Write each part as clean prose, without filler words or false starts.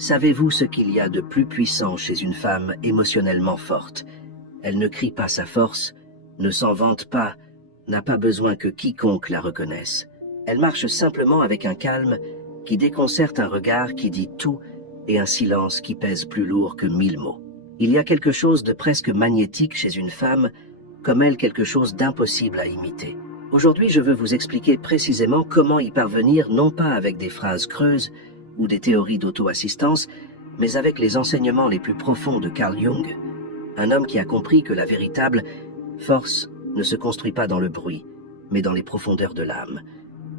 Savez-vous ce qu'il y a de plus puissant chez une femme émotionnellement forte? Elle ne crie pas sa force, ne s'en vante pas, n'a pas besoin que quiconque la reconnaisse. Elle marche simplement avec un calme qui déconcerte, un regard qui dit tout et un silence qui pèse plus lourd que 1000 mots. Il y a quelque chose de presque magnétique chez une femme, comme elle quelque chose d'impossible à imiter. Aujourd'hui, je veux vous expliquer précisément comment y parvenir, non pas avec des phrases creuses ou des théories d'auto-assistance, mais avec les enseignements les plus profonds de Carl Jung, un homme qui a compris que la véritable force ne se construit pas dans le bruit, mais dans les profondeurs de l'âme.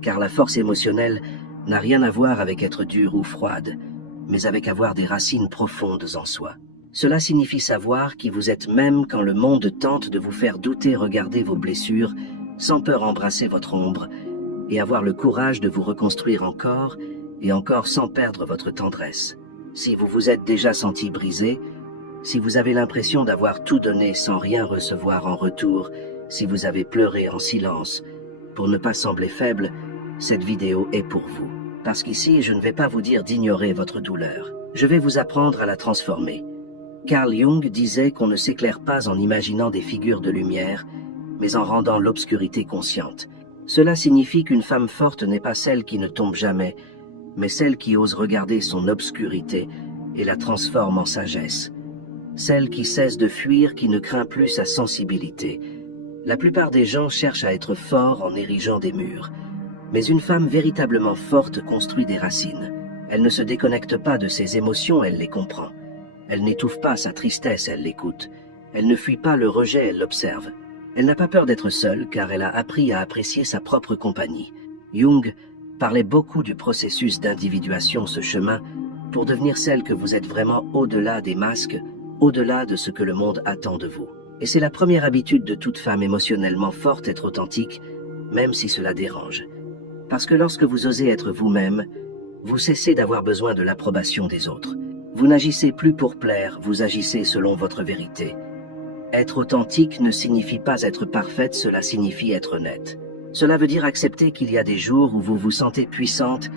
Car la force émotionnelle n'a rien à voir avec être dure ou froide, mais avec avoir des racines profondes en soi. Cela signifie savoir qui vous êtes même quand le monde tente de vous faire douter, regarder vos blessures, sans peur embrasser votre ombre, et avoir le courage de vous reconstruire encore et encore sans perdre votre tendresse. Si vous vous êtes déjà senti brisé, si vous avez l'impression d'avoir tout donné sans rien recevoir en retour, si vous avez pleuré en silence, pour ne pas sembler faible, cette vidéo est pour vous. Parce qu'ici, je ne vais pas vous dire d'ignorer votre douleur. Je vais vous apprendre à la transformer. Carl Jung disait qu'on ne s'éclaire pas en imaginant des figures de lumière, mais en rendant l'obscurité consciente. Cela signifie qu'une femme forte n'est pas celle qui ne tombe jamais, mais celle qui ose regarder son obscurité et la transforme en sagesse. Celle qui cesse de fuir, qui ne craint plus sa sensibilité. La plupart des gens cherchent à être forts en érigeant des murs. Mais une femme véritablement forte construit des racines. Elle ne se déconnecte pas de ses émotions, elle les comprend. Elle n'étouffe pas sa tristesse, elle l'écoute. Elle ne fuit pas le rejet, elle l'observe. Elle n'a pas peur d'être seule, car elle a appris à apprécier sa propre compagnie. Jung parlait beaucoup du processus d'individuation, ce chemin, pour devenir celle que vous êtes vraiment au-delà des masques, au-delà de ce que le monde attend de vous. Et c'est la première habitude de toute femme émotionnellement forte, être authentique, même si cela dérange. Parce que lorsque vous osez être vous-même, vous cessez d'avoir besoin de l'approbation des autres. Vous n'agissez plus pour plaire, vous agissez selon votre vérité. Être authentique ne signifie pas être parfaite, cela signifie être honnête. Cela veut dire accepter qu'il y a des jours où vous vous sentez puissante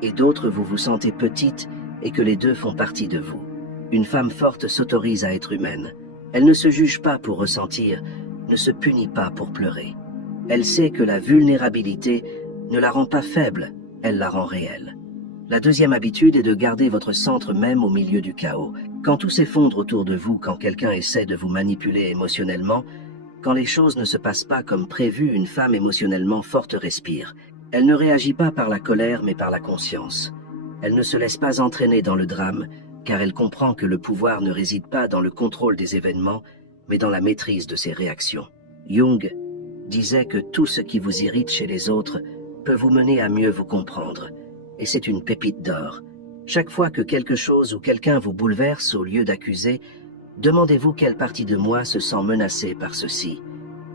et d'autres vous vous sentez petite et que les deux font partie de vous. Une femme forte s'autorise à être humaine. Elle ne se juge pas pour ressentir, ne se punit pas pour pleurer. Elle sait que la vulnérabilité ne la rend pas faible, elle la rend réelle. La deuxième habitude est de garder votre centre même au milieu du chaos. Quand tout s'effondre autour de vous, quand quelqu'un essaie de vous manipuler émotionnellement, quand les choses ne se passent pas comme prévu, une femme émotionnellement forte respire. Elle ne réagit pas par la colère mais par la conscience. Elle ne se laisse pas entraîner dans le drame, car elle comprend que le pouvoir ne réside pas dans le contrôle des événements, mais dans la maîtrise de ses réactions. Jung disait que tout ce qui vous irrite chez les autres peut vous mener à mieux vous comprendre. Et c'est une pépite d'or. Chaque fois que quelque chose ou quelqu'un vous bouleverse, au lieu d'accuser, demandez-vous quelle partie de moi se sent menacée par ceci.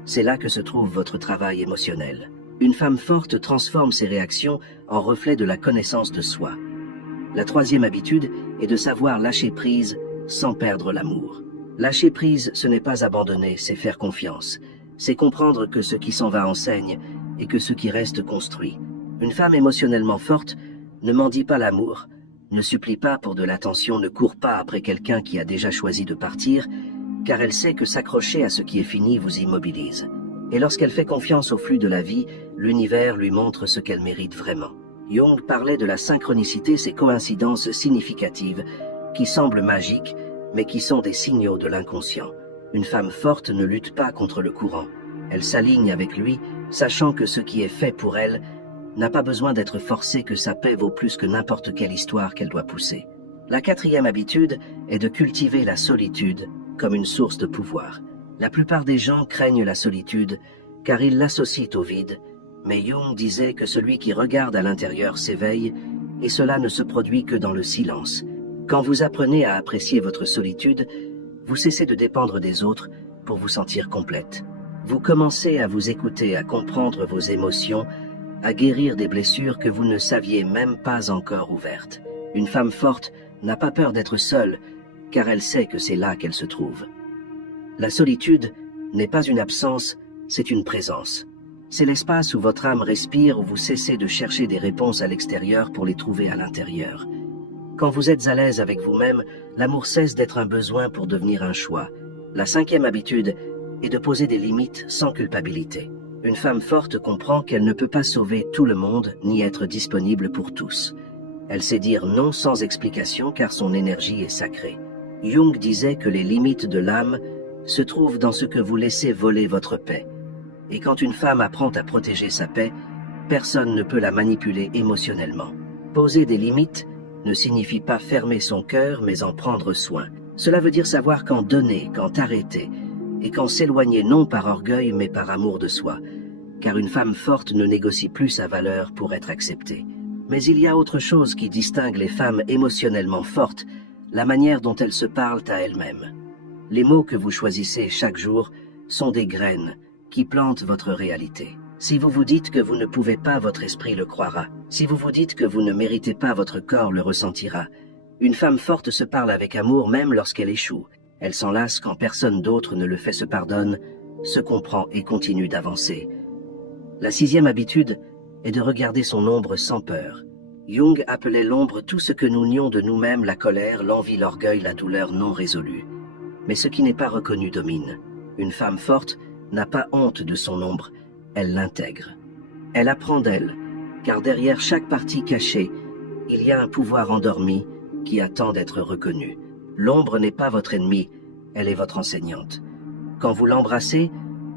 C'est là que se trouve votre travail émotionnel. Une femme forte transforme ses réactions en reflet de la connaissance de soi. La troisième habitude est de savoir lâcher prise sans perdre l'amour. Lâcher prise, ce n'est pas abandonner, c'est faire confiance. C'est comprendre que ce qui s'en va enseigne et que ce qui reste construit. Une femme émotionnellement forte ne mendie pas l'amour, ne supplie pas pour de l'attention, ne court pas après quelqu'un qui a déjà choisi de partir, car elle sait que s'accrocher à ce qui est fini vous immobilise. Et lorsqu'elle fait confiance au flux de la vie, l'univers lui montre ce qu'elle mérite vraiment. Jung parlait de la synchronicité, ces coïncidences significatives, qui semblent magiques, mais qui sont des signaux de l'inconscient. Une femme forte ne lutte pas contre le courant. Elle s'aligne avec lui, sachant que ce qui est fait pour elle n'a pas besoin d'être forcé, que sa paix vaut plus que n'importe quelle histoire qu'elle doit pousser. La quatrième habitude est de cultiver la solitude comme une source de pouvoir. La plupart des gens craignent la solitude car ils l'associent au vide, mais Jung disait que celui qui regarde à l'intérieur s'éveille, et cela ne se produit que dans le silence. Quand vous apprenez à apprécier votre solitude, vous cessez de dépendre des autres pour vous sentir complète. Vous commencez à vous écouter, à comprendre vos émotions, à guérir des blessures que vous ne saviez même pas encore ouvertes. Une femme forte n'a pas peur d'être seule, car elle sait que c'est là qu'elle se trouve. La solitude n'est pas une absence, c'est une présence. C'est l'espace où votre âme respire, où vous cessez de chercher des réponses à l'extérieur pour les trouver à l'intérieur. Quand vous êtes à l'aise avec vous-même, l'amour cesse d'être un besoin pour devenir un choix. La cinquième habitude est de poser des limites sans culpabilité. Une femme forte comprend qu'elle ne peut pas sauver tout le monde ni être disponible pour tous. Elle sait dire non sans explication car son énergie est sacrée. Jung disait que les limites de l'âme se trouvent dans ce que vous laissez voler votre paix. Et quand une femme apprend à protéger sa paix, personne ne peut la manipuler émotionnellement. Poser des limites ne signifie pas fermer son cœur, mais en prendre soin. Cela veut dire savoir quand donner, quand arrêter, et quand s'éloigner non par orgueil, mais par amour de soi. Car une femme forte ne négocie plus sa valeur pour être acceptée. Mais il y a autre chose qui distingue les femmes émotionnellement fortes, la manière dont elles se parlent à elles-mêmes. Les mots que vous choisissez chaque jour sont des graines qui plantent votre réalité. Si vous vous dites que vous ne pouvez pas, votre esprit le croira. Si vous vous dites que vous ne méritez pas, votre corps le ressentira. Une femme forte se parle avec amour même lorsqu'elle échoue. Elle s'en lasse quand personne d'autre ne le fait, se pardonne, se comprend et continue d'avancer. La sixième habitude est de regarder son ombre sans peur. Jung appelait l'ombre tout ce que nous nions de nous-mêmes, la colère, l'envie, l'orgueil, la douleur non résolue. Mais ce qui n'est pas reconnu domine. Une femme forte n'a pas honte de son ombre, elle l'intègre. Elle apprend d'elle, car derrière chaque partie cachée, il y a un pouvoir endormi qui attend d'être reconnu. L'ombre n'est pas votre ennemie, elle est votre enseignante. Quand vous l'embrassez,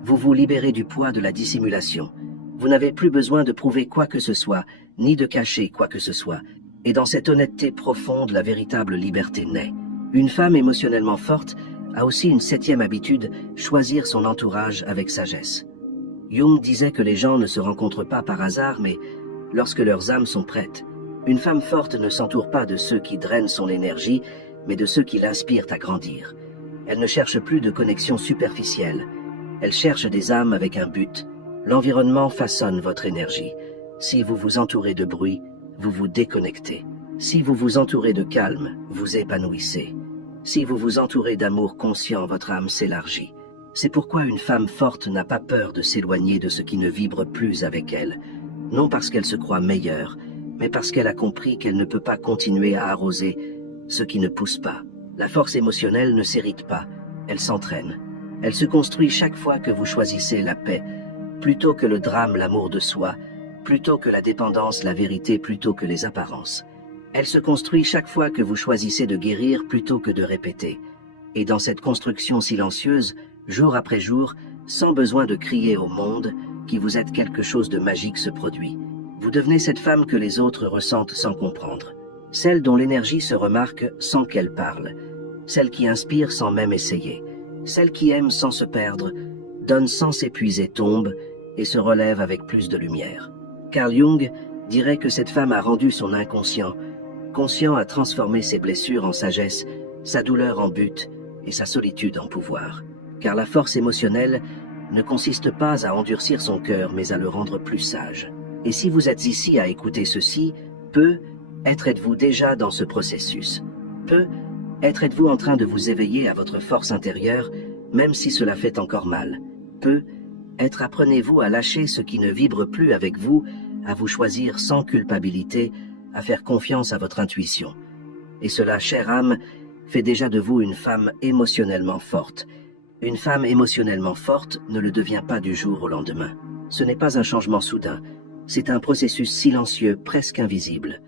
vous vous libérez du poids de la dissimulation. Vous n'avez plus besoin de prouver quoi que ce soit, ni de cacher quoi que ce soit. Et dans cette honnêteté profonde, la véritable liberté naît. Une femme émotionnellement forte a aussi une septième habitude, choisir son entourage avec sagesse. Jung disait que les gens ne se rencontrent pas par hasard, mais lorsque leurs âmes sont prêtes. Une femme forte ne s'entoure pas de ceux qui drainent son énergie, mais de ceux qui l'inspirent à grandir. Elle ne cherche plus de connexions superficielles. Elle cherche des âmes avec un but. L'environnement façonne votre énergie. Si vous vous entourez de bruit, vous vous déconnectez. Si vous vous entourez de calme, vous épanouissez. Si vous vous entourez d'amour conscient, votre âme s'élargit. C'est pourquoi une femme forte n'a pas peur de s'éloigner de ce qui ne vibre plus avec elle. Non parce qu'elle se croit meilleure, mais parce qu'elle a compris qu'elle ne peut pas continuer à arroser ce qui ne pousse pas. La force émotionnelle ne s'hérite pas, elle s'entraîne. Elle se construit chaque fois que vous choisissez la paix, plutôt que le drame, l'amour de soi, plutôt que la dépendance, la vérité, plutôt que les apparences. Elle se construit chaque fois que vous choisissez de guérir plutôt que de répéter. Et dans cette construction silencieuse, jour après jour, sans besoin de crier au monde, qui vous êtes quelque chose de magique se produit. Vous devenez cette femme que les autres ressentent sans comprendre. Celle dont l'énergie se remarque sans qu'elle parle. Celle qui inspire sans même essayer. Celle qui aime sans se perdre, donne sans s'épuiser, tombe et se relève avec plus de lumière. Carl Jung dirait que cette femme a rendu son inconscient, conscient à transformer ses blessures en sagesse, sa douleur en but et sa solitude en pouvoir. Car la force émotionnelle ne consiste pas à endurcir son cœur, mais à le rendre plus sage. Et si vous êtes ici à écouter ceci, peut-être êtes-vous déjà dans ce processus. Peut-être êtes-vous en train de vous éveiller à votre force intérieure, même si cela fait encore mal. Peut-être apprenez-vous à lâcher ce qui ne vibre plus avec vous, à vous choisir sans culpabilité, à faire confiance à votre intuition. Et cela, chère âme, fait déjà de vous une femme émotionnellement forte. Une femme émotionnellement forte ne le devient pas du jour au lendemain. Ce n'est pas un changement soudain, c'est un processus silencieux, presque invisible.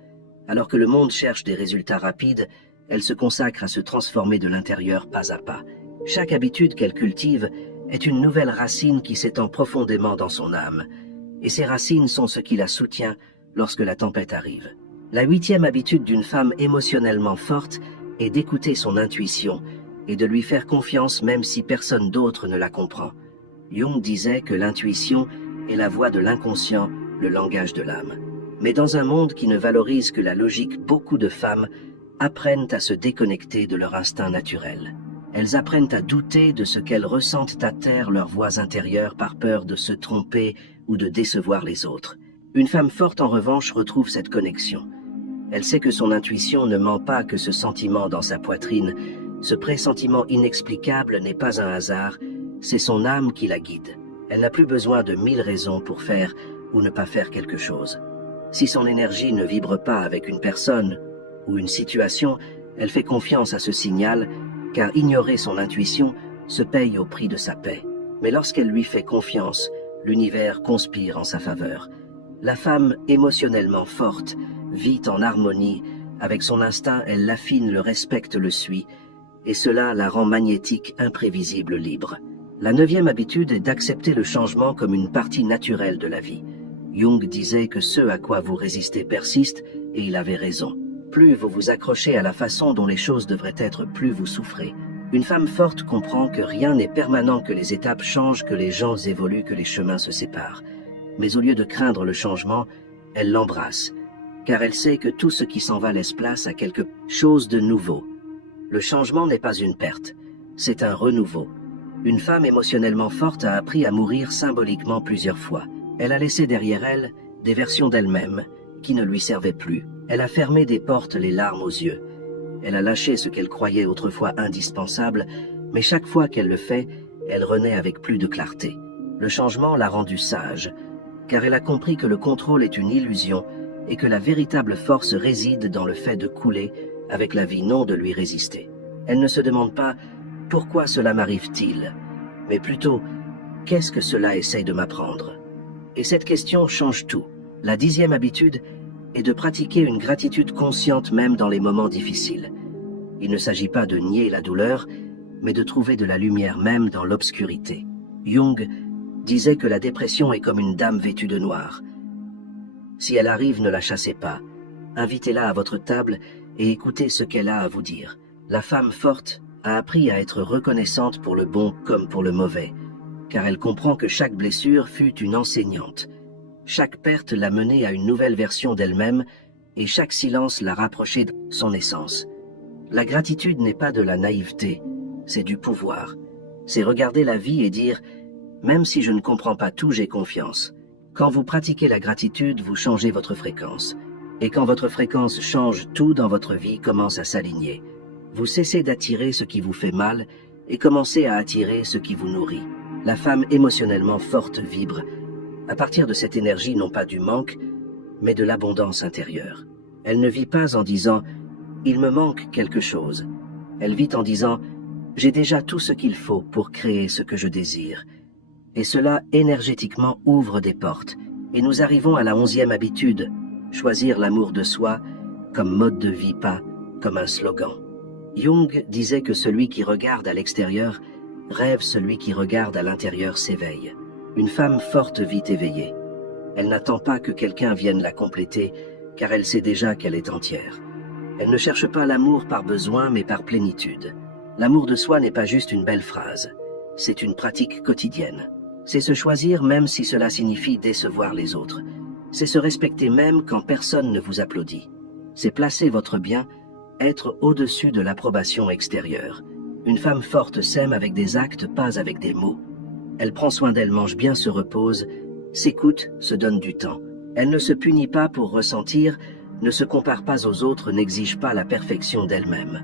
Alors que le monde cherche des résultats rapides, elle se consacre à se transformer de l'intérieur pas à pas. Chaque habitude qu'elle cultive est une nouvelle racine qui s'étend profondément dans son âme. Et ces racines sont ce qui la soutient lorsque la tempête arrive. La huitième habitude d'une femme émotionnellement forte est d'écouter son intuition et de lui faire confiance même si personne d'autre ne la comprend. Jung disait que l'intuition est la voix de l'inconscient, le langage de l'âme. Mais dans un monde qui ne valorise que la logique, beaucoup de femmes apprennent à se déconnecter de leur instinct naturel. Elles apprennent à douter de ce qu'elles ressentent, à taire leurs voix intérieures par peur de se tromper ou de décevoir les autres. Une femme forte en revanche retrouve cette connexion. Elle sait que son intuition ne ment pas, que ce sentiment dans sa poitrine, ce pressentiment inexplicable n'est pas un hasard, c'est son âme qui la guide. Elle n'a plus besoin de 1000 raisons pour faire ou ne pas faire quelque chose. Si son énergie ne vibre pas avec une personne ou une situation, elle fait confiance à ce signal, car ignorer son intuition se paye au prix de sa paix. Mais lorsqu'elle lui fait confiance, l'univers conspire en sa faveur. La femme émotionnellement forte vit en harmonie, avec son instinct elle l'affine, le respecte, le suit, et cela la rend magnétique, imprévisible, libre. La 9e habitude est d'accepter le changement comme une partie naturelle de la vie. Jung disait que ce à quoi vous résistez persiste, et il avait raison. Plus vous vous accrochez à la façon dont les choses devraient être, plus vous souffrez. Une femme forte comprend que rien n'est permanent, que les étapes changent, que les gens évoluent, que les chemins se séparent. Mais au lieu de craindre le changement, elle l'embrasse, car elle sait que tout ce qui s'en va laisse place à quelque chose de nouveau. Le changement n'est pas une perte, c'est un renouveau. Une femme émotionnellement forte a appris à mourir symboliquement plusieurs fois. Elle a laissé derrière elle des versions d'elle-même qui ne lui servaient plus. Elle a fermé des portes, les larmes aux yeux. Elle a lâché ce qu'elle croyait autrefois indispensable, mais chaque fois qu'elle le fait, elle renaît avec plus de clarté. Le changement l'a rendue sage, car elle a compris que le contrôle est une illusion et que la véritable force réside dans le fait de couler avec la vie, non de lui résister. Elle ne se demande pas « pourquoi cela m'arrive-t-il ?», mais plutôt « qu'est-ce que cela essaye de m'apprendre ?» Et cette question change tout. La 10e habitude est de pratiquer une gratitude consciente même dans les moments difficiles. Il ne s'agit pas de nier la douleur, mais de trouver de la lumière même dans l'obscurité. Jung disait que la dépression est comme une dame vêtue de noir. Si elle arrive, ne la chassez pas. Invitez-la à votre table et écoutez ce qu'elle a à vous dire. La femme forte a appris à être reconnaissante pour le bon comme pour le mauvais, car elle comprend que chaque blessure fut une enseignante. Chaque perte l'a menée à une nouvelle version d'elle-même et chaque silence l'a rapprochée de son essence. La gratitude n'est pas de la naïveté, c'est du pouvoir. C'est regarder la vie et dire « même si je ne comprends pas tout, j'ai confiance ». Quand vous pratiquez la gratitude, vous changez votre fréquence. Et quand votre fréquence change, tout dans votre vie commence à s'aligner. Vous cessez d'attirer ce qui vous fait mal et commencez à attirer ce qui vous nourrit. La femme émotionnellement forte vibre à partir de cette énergie, non pas du manque, mais de l'abondance intérieure. Elle ne vit pas en disant « il me manque quelque chose ». Elle vit en disant « j'ai déjà tout ce qu'il faut pour créer ce que je désire ». Et cela énergétiquement ouvre des portes. Et nous arrivons à la 11e habitude, choisir l'amour de soi comme mode de vie, pas comme un slogan. Jung disait que celui qui regarde à l'extérieur rêve, celui qui regarde à l'intérieur s'éveille. Une femme forte vit éveillée. Elle n'attend pas que quelqu'un vienne la compléter, car elle sait déjà qu'elle est entière. Elle ne cherche pas l'amour par besoin, mais par plénitude. L'amour de soi n'est pas juste une belle phrase, c'est une pratique quotidienne. C'est se choisir même si cela signifie décevoir les autres. C'est se respecter même quand personne ne vous applaudit. C'est placer votre bien, être au-dessus de l'approbation extérieure. Une femme forte s'aime avec des actes, pas avec des mots. Elle prend soin d'elle, mange bien, se repose, s'écoute, se donne du temps. Elle ne se punit pas pour ressentir, ne se compare pas aux autres, n'exige pas la perfection d'elle-même.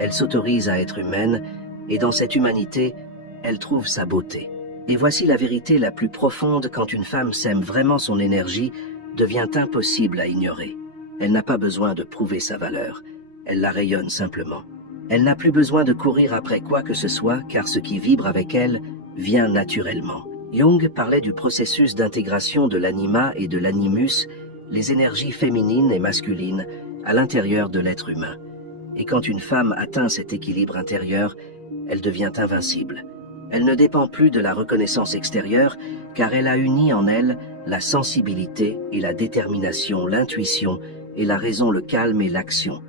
Elle s'autorise à être humaine, et dans cette humanité, elle trouve sa beauté. Et voici la vérité la plus profonde: quand une femme sème vraiment, son énergie devient impossible à ignorer. Elle n'a pas besoin de prouver sa valeur, elle la rayonne simplement. Elle n'a plus besoin de courir après quoi que ce soit, car ce qui vibre avec elle vient naturellement. Jung parlait du processus d'intégration de l'anima et de l'animus, les énergies féminines et masculines, à l'intérieur de l'être humain. Et quand une femme atteint cet équilibre intérieur, elle devient invincible. Elle ne dépend plus de la reconnaissance extérieure, car elle a uni en elle la sensibilité et la détermination, l'intuition et la raison, le calme et l'action.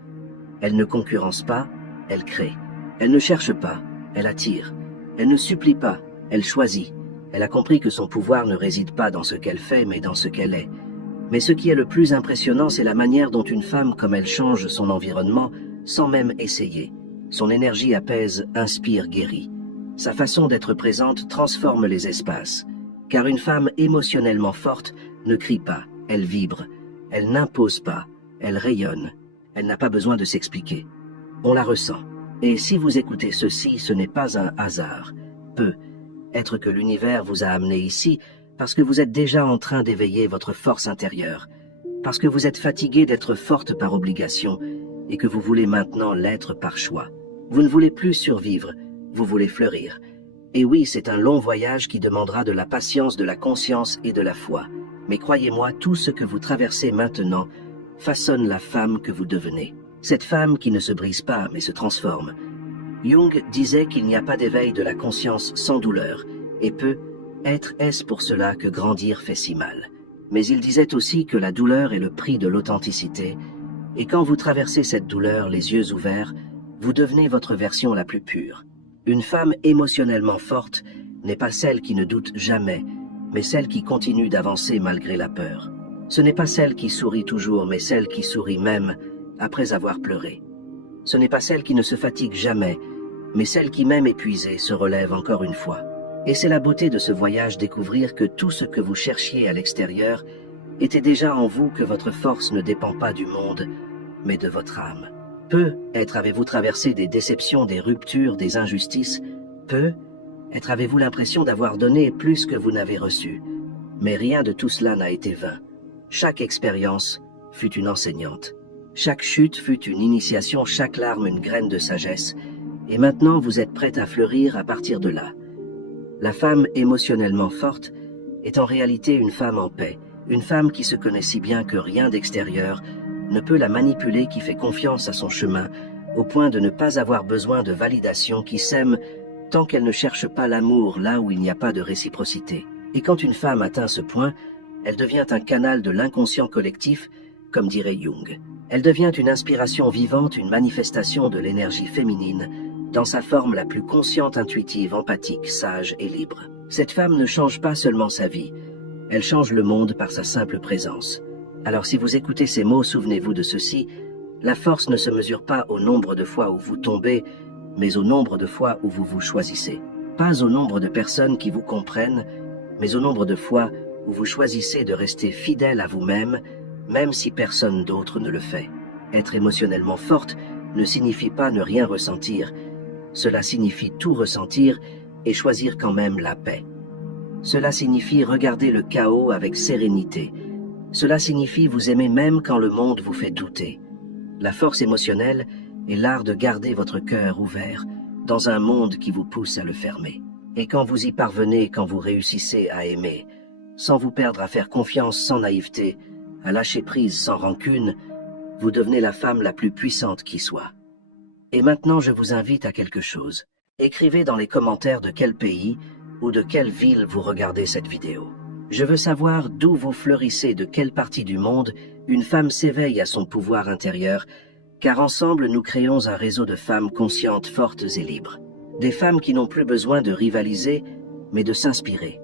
Elle ne concurrence pas, elle crée. Elle ne cherche pas, elle attire. Elle ne supplie pas, elle choisit. Elle a compris que son pouvoir ne réside pas dans ce qu'elle fait, mais dans ce qu'elle est. Mais ce qui est le plus impressionnant, c'est la manière dont une femme, comme elle change son environnement, sans même essayer. Son énergie apaise, inspire, guérit. Sa façon d'être présente transforme les espaces. Car une femme émotionnellement forte ne crie pas, elle vibre. Elle n'impose pas, elle rayonne. Elle n'a pas besoin de s'expliquer. On la ressent. Et si vous écoutez ceci, ce n'est pas un hasard. Peut-être que l'univers vous a amené ici parce que vous êtes déjà en train d'éveiller votre force intérieure, parce que vous êtes fatigué d'être forte par obligation et que vous voulez maintenant l'être par choix. Vous ne voulez plus survivre, vous voulez fleurir. Et oui, c'est un long voyage qui demandera de la patience, de la conscience et de la foi. Mais croyez-moi, tout ce que vous traversez maintenant façonne la femme que vous devenez. Cette femme qui ne se brise pas, mais se transforme. Jung disait qu'il n'y a pas d'éveil de la conscience sans douleur, et est-ce pour cela que grandir fait si mal. Mais il disait aussi que la douleur est le prix de l'authenticité, et quand vous traversez cette douleur les yeux ouverts, vous devenez votre version la plus pure. Une femme émotionnellement forte n'est pas celle qui ne doute jamais, mais celle qui continue d'avancer malgré la peur. Ce n'est pas celle qui sourit toujours, mais celle qui sourit même après avoir pleuré. Ce n'est pas celle qui ne se fatigue jamais, mais celle qui, même épuisée, se relève encore une fois. Et c'est la beauté de ce voyage découvrir que tout ce que vous cherchiez à l'extérieur était déjà en vous, que votre force ne dépend pas du monde, mais de votre âme. Avez-vous traversé des déceptions, des ruptures, des injustices? Avez-vous l'impression d'avoir donné plus que vous n'avez reçu? Mais rien de tout cela n'a été vain. Chaque expérience fut une enseignante. Chaque chute fut une initiation, chaque larme une graine de sagesse. Et maintenant vous êtes prête à fleurir à partir de là. La femme émotionnellement forte est en réalité une femme en paix, une femme qui se connaît si bien que rien d'extérieur ne peut la manipuler, qui fait confiance à son chemin, au point de ne pas avoir besoin de validation, qui s'aime tant qu'elle ne cherche pas l'amour là où il n'y a pas de réciprocité. Et quand une femme atteint ce point, elle devient un canal de l'inconscient collectif, comme dirait Jung. Elle devient une inspiration vivante, une manifestation de l'énergie féminine, dans sa forme la plus consciente, intuitive, empathique, sage et libre. Cette femme ne change pas seulement sa vie, elle change le monde par sa simple présence. Alors si vous écoutez ces mots, souvenez-vous de ceci: la force ne se mesure pas au nombre de fois où vous tombez, mais au nombre de fois où vous vous choisissez. Pas au nombre de personnes qui vous comprennent, mais au nombre de fois où vous choisissez de rester fidèle à vous-même, même si personne d'autre ne le fait. Être émotionnellement forte ne signifie pas ne rien ressentir, cela signifie tout ressentir et choisir quand même la paix. Cela signifie regarder le chaos avec sérénité. Cela signifie vous aimer même quand le monde vous fait douter. La force émotionnelle est l'art de garder votre cœur ouvert dans un monde qui vous pousse à le fermer. Et quand vous y parvenez, quand vous réussissez à aimer, sans vous perdre, à faire confiance sans naïveté, à lâcher prise sans rancune, vous devenez la femme la plus puissante qui soit. Et maintenant je vous invite à quelque chose. Écrivez dans les commentaires de quel pays ou de quelle ville vous regardez cette vidéo. Je veux savoir d'où vous fleurissez, de quelle partie du monde une femme s'éveille à son pouvoir intérieur, car ensemble nous créons un réseau de femmes conscientes, fortes et libres. Des femmes qui n'ont plus besoin de rivaliser, mais de s'inspirer.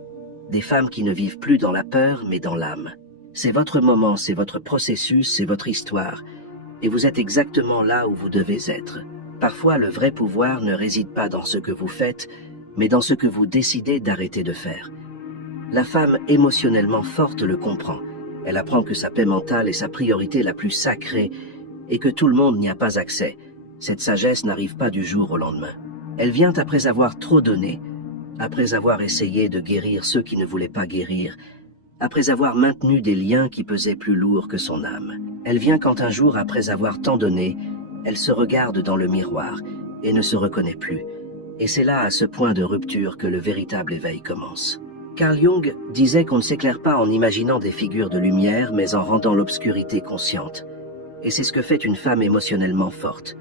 Des femmes qui ne vivent plus dans la peur, mais dans l'âme. C'est votre moment, c'est votre processus, c'est votre histoire, et vous êtes exactement là où vous devez être. Parfois, le vrai pouvoir ne réside pas dans ce que vous faites, mais dans ce que vous décidez d'arrêter de faire. La femme émotionnellement forte le comprend. Elle apprend que sa paix mentale est sa priorité la plus sacrée et que tout le monde n'y a pas accès. Cette sagesse n'arrive pas du jour au lendemain. Elle vient après avoir trop donné, après avoir essayé de guérir ceux qui ne voulaient pas guérir, après avoir maintenu des liens qui pesaient plus lourds que son âme. Elle vient quand un jour, après avoir tant donné, elle se regarde dans le miroir et ne se reconnaît plus. Et c'est là, à ce point de rupture, que le véritable éveil commence. Carl Jung disait qu'on ne s'éclaire pas en imaginant des figures de lumière, mais en rendant l'obscurité consciente. Et c'est ce que fait une femme émotionnellement forte.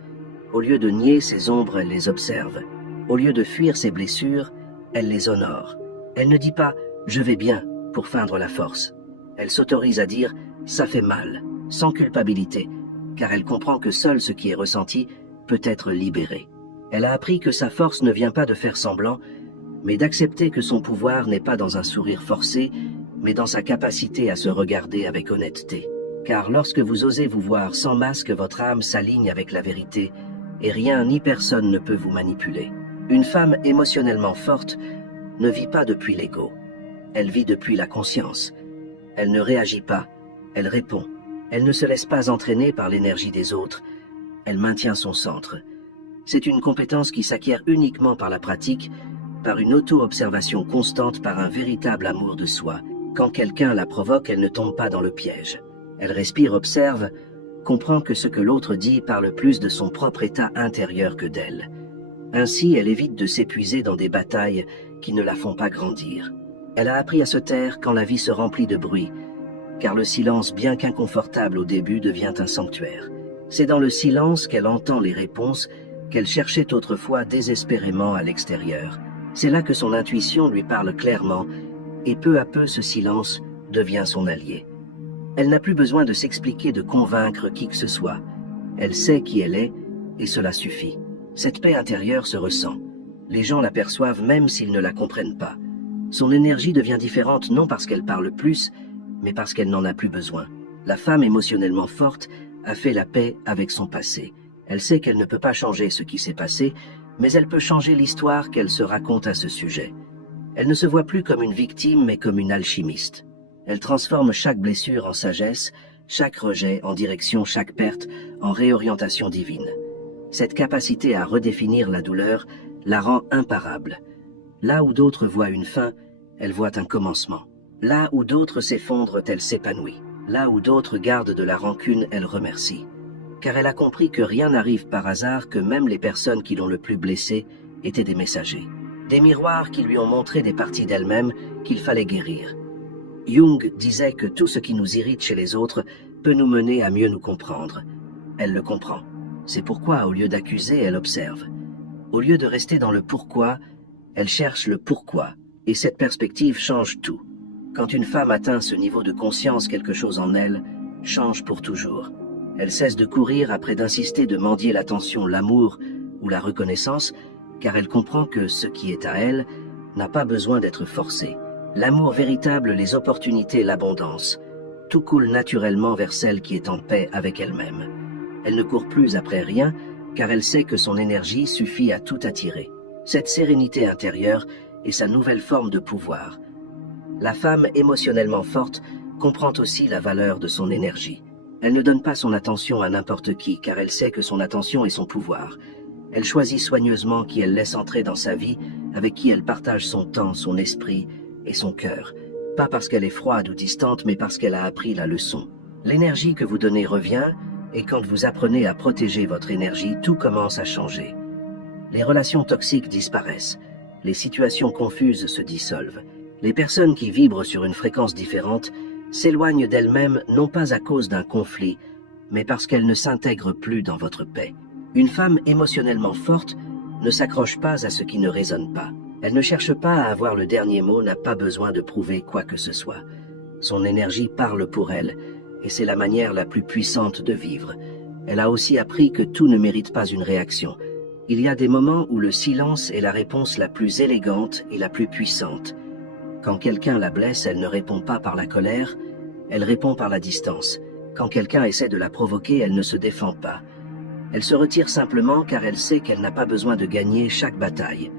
Au lieu de nier ses ombres, elle les observe. Au lieu de fuir ses blessures, elle les honore. Elle ne dit pas « je vais bien » pour feindre la force. Elle s'autorise à dire « ça fait mal », sans culpabilité, car elle comprend que seul ce qui est ressenti peut être libéré. Elle a appris que sa force ne vient pas de faire semblant, mais d'accepter que son pouvoir n'est pas dans un sourire forcé, mais dans sa capacité à se regarder avec honnêteté. Car lorsque vous osez vous voir sans masque, votre âme s'aligne avec la vérité, et rien ni personne ne peut vous manipuler. Une femme émotionnellement forte ne vit pas depuis l'ego. Elle vit depuis la conscience. Elle ne réagit pas, elle répond. Elle ne se laisse pas entraîner par l'énergie des autres. Elle maintient son centre. C'est une compétence qui s'acquiert uniquement par la pratique, par une auto-observation constante, par un véritable amour de soi. Quand quelqu'un la provoque, elle ne tombe pas dans le piège. Elle respire, observe, comprend que ce que l'autre dit parle plus de son propre état intérieur que d'elle. Ainsi, elle évite de s'épuiser dans des batailles qui ne la font pas grandir. Elle a appris à se taire quand la vie se remplit de bruit, car le silence, bien qu'inconfortable au début, devient un sanctuaire. C'est dans le silence qu'elle entend les réponses qu'elle cherchait autrefois désespérément à l'extérieur. C'est là que son intuition lui parle clairement, et peu à peu ce silence devient son allié. Elle n'a plus besoin de s'expliquer, de convaincre qui que ce soit. Elle sait qui elle est, et cela suffit. Cette paix intérieure se ressent. Les gens l'aperçoivent même s'ils ne la comprennent pas. Son énergie devient différente non parce qu'elle parle plus, mais parce qu'elle n'en a plus besoin. La femme émotionnellement forte a fait la paix avec son passé. Elle sait qu'elle ne peut pas changer ce qui s'est passé, mais elle peut changer l'histoire qu'elle se raconte à ce sujet. Elle ne se voit plus comme une victime, mais comme une alchimiste. Elle transforme chaque blessure en sagesse, chaque rejet en direction, chaque perte en réorientation divine. Cette capacité à redéfinir la douleur la rend imparable. Là où d'autres voient une fin, elle voit un commencement. Là où d'autres s'effondrent, elle s'épanouit. Là où d'autres gardent de la rancune, elle remercie. Car elle a compris que rien n'arrive par hasard, que même les personnes qui l'ont le plus blessée étaient des messagers. Des miroirs qui lui ont montré des parties d'elle-même qu'il fallait guérir. Jung disait que tout ce qui nous irrite chez les autres peut nous mener à mieux nous comprendre. Elle le comprend. C'est pourquoi, au lieu d'accuser, elle observe. Au lieu de rester dans le pourquoi, elle cherche le pourquoi. Et cette perspective change tout. Quand une femme atteint ce niveau de conscience, quelque chose en elle change pour toujours. Elle cesse de courir après d'insister, de mendier l'attention, l'amour ou la reconnaissance, car elle comprend que ce qui est à elle n'a pas besoin d'être forcé. L'amour véritable, les opportunités, l'abondance, tout coule naturellement vers celle qui est en paix avec elle-même. Elle ne court plus après rien, car elle sait que son énergie suffit à tout attirer. Cette sérénité intérieure est sa nouvelle forme de pouvoir. La femme émotionnellement forte comprend aussi la valeur de son énergie. Elle ne donne pas son attention à n'importe qui, car elle sait que son attention est son pouvoir. Elle choisit soigneusement qui elle laisse entrer dans sa vie, avec qui elle partage son temps, son esprit et son cœur. Pas parce qu'elle est froide ou distante, mais parce qu'elle a appris la leçon. L'énergie que vous donnez revient, et quand vous apprenez à protéger votre énergie, tout commence à changer. Les relations toxiques disparaissent, les situations confuses se dissolvent. Les personnes qui vibrent sur une fréquence différente s'éloignent d'elles-mêmes non pas à cause d'un conflit, mais parce qu'elles ne s'intègrent plus dans votre paix. Une femme émotionnellement forte ne s'accroche pas à ce qui ne résonne pas. Elle ne cherche pas à avoir le dernier mot, n'a pas besoin de prouver quoi que ce soit. Son énergie parle pour elle, et c'est la manière la plus puissante de vivre. Elle a aussi appris que tout ne mérite pas une réaction. Il y a des moments où le silence est la réponse la plus élégante et la plus puissante. Quand quelqu'un la blesse, elle ne répond pas par la colère, elle répond par la distance. Quand quelqu'un essaie de la provoquer, elle ne se défend pas. Elle se retire simplement car elle sait qu'elle n'a pas besoin de gagner chaque bataille.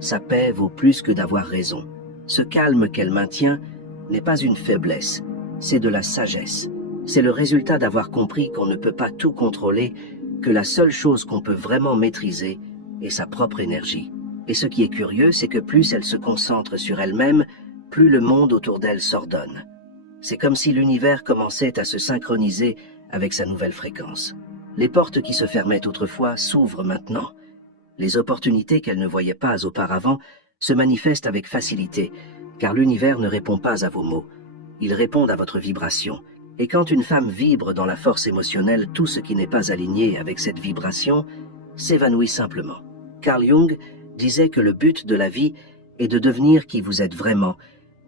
Sa paix vaut plus que d'avoir raison. Ce calme qu'elle maintient n'est pas une faiblesse, c'est de la sagesse. C'est le résultat d'avoir compris qu'on ne peut pas tout contrôler, que la seule chose qu'on peut vraiment maîtriser est sa propre énergie. Et ce qui est curieux, c'est que plus elle se concentre sur elle-même, plus le monde autour d'elle s'ordonne. C'est comme si l'univers commençait à se synchroniser avec sa nouvelle fréquence. Les portes qui se fermaient autrefois s'ouvrent maintenant. Les opportunités qu'elle ne voyait pas auparavant se manifestent avec facilité, car l'univers ne répond pas à vos mots. Il répond à votre vibration. Et quand une femme vibre dans la force émotionnelle, tout ce qui n'est pas aligné avec cette vibration s'évanouit simplement. Carl Jung disait que le but de la vie est de devenir qui vous êtes vraiment,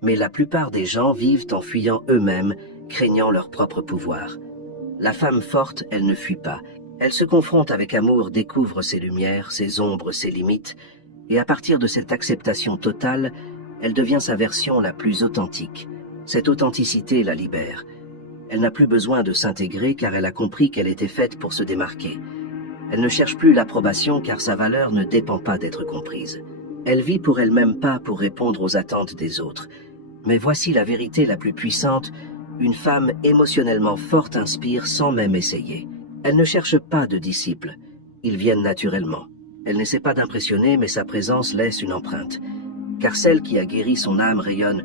mais la plupart des gens vivent en fuyant eux-mêmes, craignant leur propre pouvoir. La femme forte, elle ne fuit pas. Elle se confronte avec amour, découvre ses lumières, ses ombres, ses limites, et à partir de cette acceptation totale, elle devient sa version la plus authentique. Cette authenticité la libère. Elle n'a plus besoin de s'intégrer car elle a compris qu'elle était faite pour se démarquer. Elle ne cherche plus l'approbation car sa valeur ne dépend pas d'être comprise. Elle vit pour elle-même, pas pour répondre aux attentes des autres. Mais voici la vérité la plus puissante, une femme émotionnellement forte inspire sans même essayer. Elle ne cherche pas de disciples, ils viennent naturellement. Elle n'essaie pas d'impressionner, mais sa présence laisse une empreinte. Car celle qui a guéri son âme rayonne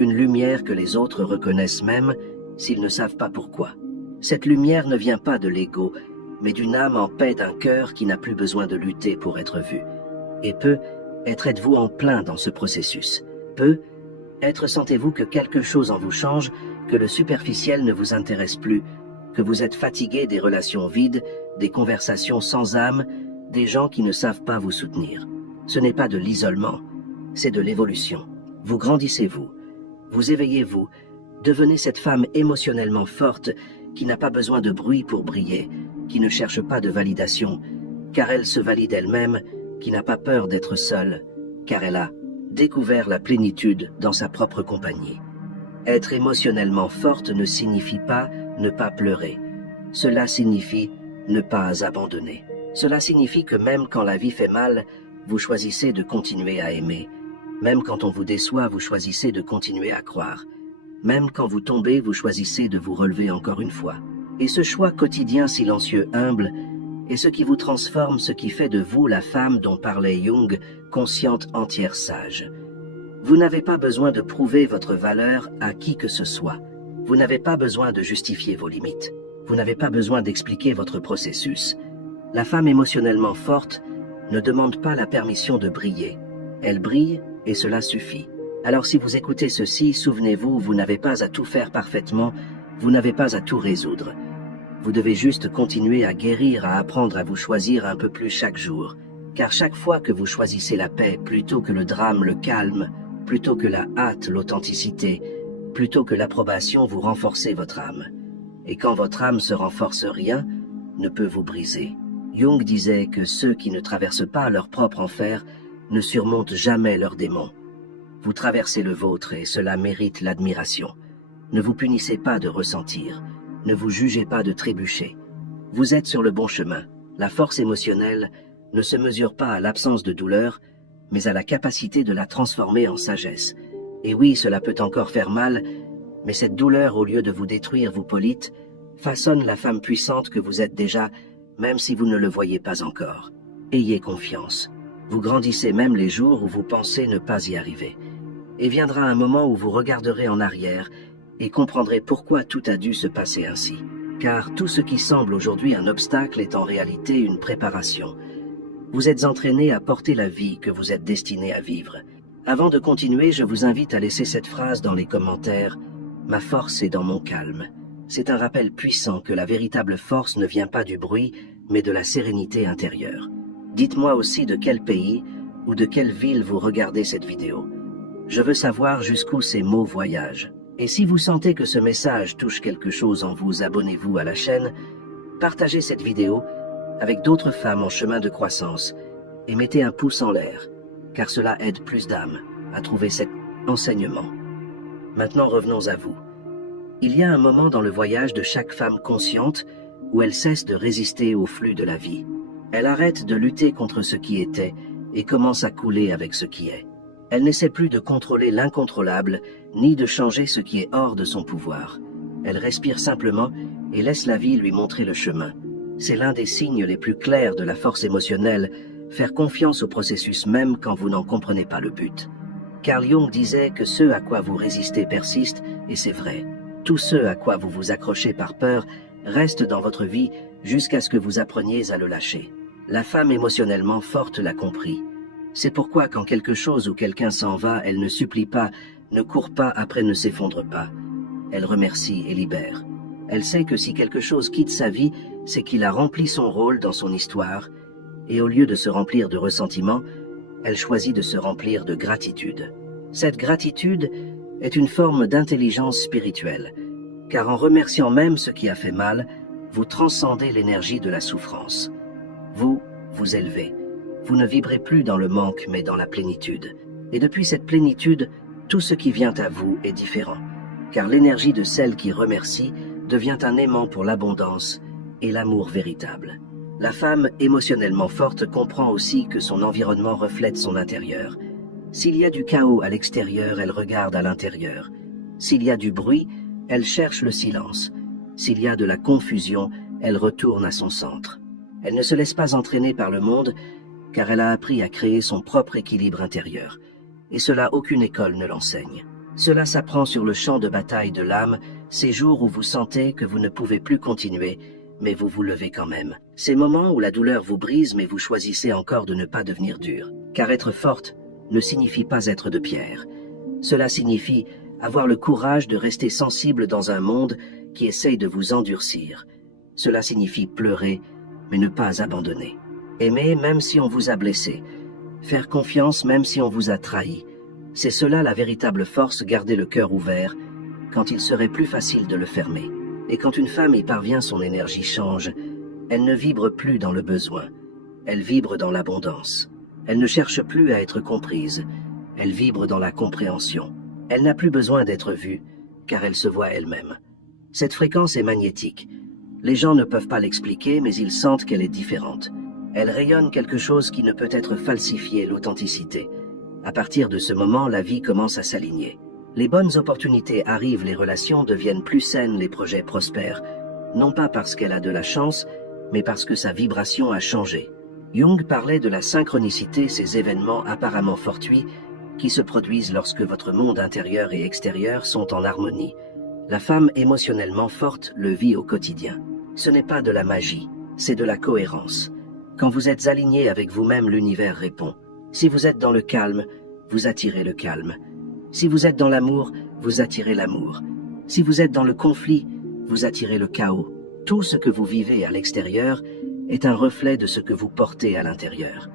une lumière que les autres reconnaissent même s'ils ne savent pas pourquoi. Cette lumière ne vient pas de l'ego, mais d'une âme en paix d'un cœur qui n'a plus besoin de lutter pour être vu. Et peu, être êtes-vous en plein dans ce processus. Peu, être sentez-vous que quelque chose en vous change, que le superficiel ne vous intéresse plus, que vous êtes fatigué des relations vides, des conversations sans âme, des gens qui ne savent pas vous soutenir. Ce n'est pas de l'isolement, c'est de l'évolution. Vous grandissez-vous, vous éveillez-vous, devenez cette femme émotionnellement forte qui n'a pas besoin de bruit pour briller, qui ne cherche pas de validation, car elle se valide elle-même, qui n'a pas peur d'être seule, car elle a découvert la plénitude dans sa propre compagnie. Être émotionnellement forte ne signifie pas ne pas pleurer. Cela signifie ne pas abandonner. Cela signifie que même quand la vie fait mal, vous choisissez de continuer à aimer. Même quand on vous déçoit, vous choisissez de continuer à croire. Même quand vous tombez, vous choisissez de vous relever encore une fois. Et ce choix quotidien silencieux humble est ce qui vous transforme, ce qui fait de vous la femme dont parlait Jung, consciente entière sage. Vous n'avez pas besoin de prouver votre valeur à qui que ce soit. Vous n'avez pas besoin de justifier vos limites. Vous n'avez pas besoin d'expliquer votre processus. La femme émotionnellement forte ne demande pas la permission de briller. Elle brille et cela suffit. Alors si vous écoutez ceci, souvenez-vous, vous n'avez pas à tout faire parfaitement, vous n'avez pas à tout résoudre. Vous devez juste continuer à guérir, à apprendre à vous choisir un peu plus chaque jour. Car chaque fois que vous choisissez la paix plutôt que le drame, le calme, plutôt que la hâte, l'authenticité, plutôt que l'approbation, vous renforcez votre âme. Et quand votre âme se renforce, rien ne peut vous briser. Jung disait que ceux qui ne traversent pas leur propre enfer ne surmontent jamais leurs démons. Vous traversez le vôtre et cela mérite l'admiration. Ne vous punissez pas de ressentir, ne vous jugez pas de trébucher. Vous êtes sur le bon chemin. La force émotionnelle ne se mesure pas à l'absence de douleur, mais à la capacité de la transformer en sagesse. Et oui, cela peut encore faire mal, mais cette douleur, au lieu de vous détruire, vous polite, façonne la femme puissante que vous êtes déjà, même si vous ne le voyez pas encore. Ayez confiance. Vous grandissez même les jours où vous pensez ne pas y arriver. Et viendra un moment où vous regarderez en arrière et comprendrez pourquoi tout a dû se passer ainsi. Car tout ce qui semble aujourd'hui un obstacle est en réalité une préparation. Vous êtes entraîné à porter la vie que vous êtes destiné à vivre. Avant de continuer, je vous invite à laisser cette phrase dans les commentaires. Ma force est dans mon calme. C'est un rappel puissant que la véritable force ne vient pas du bruit, mais de la sérénité intérieure. Dites-moi aussi de quel pays ou de quelle ville vous regardez cette vidéo. Je veux savoir jusqu'où ces mots voyagent. Et si vous sentez que ce message touche quelque chose en vous, abonnez-vous à la chaîne, partagez cette vidéo avec d'autres femmes en chemin de croissance et mettez un pouce en l'air, car cela aide plus d'âmes à trouver cet enseignement. Maintenant revenons à vous. Il y a un moment dans le voyage de chaque femme consciente où elle cesse de résister au flux de la vie. Elle arrête de lutter contre ce qui était et commence à couler avec ce qui est. Elle n'essaie plus de contrôler l'incontrôlable, ni de changer ce qui est hors de son pouvoir. Elle respire simplement et laisse la vie lui montrer le chemin. C'est l'un des signes les plus clairs de la force émotionnelle, faire confiance au processus même quand vous n'en comprenez pas le but. Carl Jung disait que ce à quoi vous résistez persiste, et c'est vrai. Tout ce à quoi vous vous accrochez par peur reste dans votre vie jusqu'à ce que vous appreniez à le lâcher. La femme émotionnellement forte l'a compris. C'est pourquoi quand quelque chose ou quelqu'un s'en va, elle ne supplie pas, ne court pas après, ne s'effondre pas. Elle remercie et libère. Elle sait que si quelque chose quitte sa vie, c'est qu'il a rempli son rôle dans son histoire, et au lieu de se remplir de ressentiment, elle choisit de se remplir de gratitude. Cette gratitude est une forme d'intelligence spirituelle, car en remerciant même ce qui a fait mal, vous transcendez l'énergie de la souffrance. Vous, vous élevez. Vous ne vibrez plus dans le manque, mais dans la plénitude. Et depuis cette plénitude, tout ce qui vient à vous est différent, car l'énergie de celle qui remercie devient un aimant pour l'abondance et l'amour véritable. La femme émotionnellement forte comprend aussi que son environnement reflète son intérieur. S'il y a du chaos à l'extérieur, elle regarde à l'intérieur. S'il y a du bruit, elle cherche le silence. S'il y a de la confusion, elle retourne à son centre. Elle ne se laisse pas entraîner par le monde, car elle a appris à créer son propre équilibre intérieur. Et cela, aucune école ne l'enseigne. Cela s'apprend sur le champ de bataille de l'âme, Ces jours où vous sentez que vous ne pouvez plus continuer, mais vous vous levez quand même. Ces moments où la douleur vous brise, mais vous choisissez encore de ne pas devenir dur. Car être forte ne signifie pas être de pierre. Cela signifie avoir le courage de rester sensible dans un monde qui essaye de vous endurcir. Cela signifie pleurer, mais ne pas abandonner. Aimer même si on vous a blessé. Faire confiance même si on vous a trahi. C'est cela la véritable force, garder le cœur ouvert quand il serait plus facile de le fermer. Et quand une femme y parvient, son énergie change. Elle ne vibre plus dans le besoin. Elle vibre dans l'abondance. Elle ne cherche plus à être comprise. Elle vibre dans la compréhension. Elle n'a plus besoin d'être vue, car elle se voit elle-même. Cette fréquence est magnétique. Les gens ne peuvent pas l'expliquer, mais ils sentent qu'elle est différente. Elle rayonne quelque chose qui ne peut être falsifié, l'authenticité. À partir de ce moment, la vie commence à s'aligner. Les bonnes opportunités arrivent, les relations deviennent plus saines, les projets prospèrent, non pas parce qu'elle a de la chance, mais parce que sa vibration a changé. Jung parlait de la synchronicité, ces événements apparemment fortuits qui se produisent lorsque votre monde intérieur et extérieur sont en harmonie. La femme émotionnellement forte le vit au quotidien. Ce n'est pas de la magie, c'est de la cohérence. Quand vous êtes aligné avec vous-même, l'univers répond. Si vous êtes dans le calme, vous attirez le calme. Si vous êtes dans l'amour, vous attirez l'amour. Si vous êtes dans le conflit, vous attirez le chaos. Tout ce que vous vivez à l'extérieur est un reflet de ce que vous portez à l'intérieur.